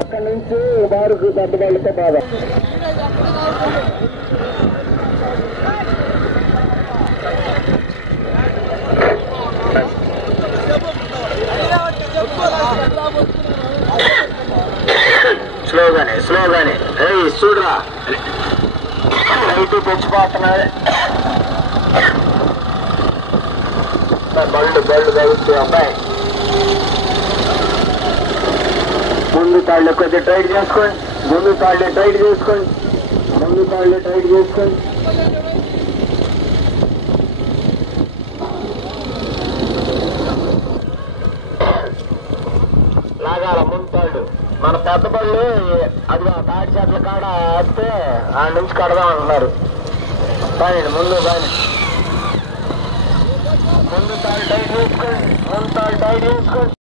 అక్కడి నుంచి బారుకు దెబ్బతగిలితే బాధ. స్లోగానే చూడరా లైట్ తెచ్చిపోతున్నాయి. బళ్ళు తగ్గుతాయి అబ్బాయి. ముందు తాళ్ళు కొద్దిగా టైట్ చేసుకోండి. లాగాల ముందు తాళ్ళు. మన పెద్ద బళ్ళు అది తాటి చెట్ల కాడ వస్తే ఆ నుంచి కడదాం అంటున్నారు. ముందు తాళ్ళు టైట్ చేసుకోండి.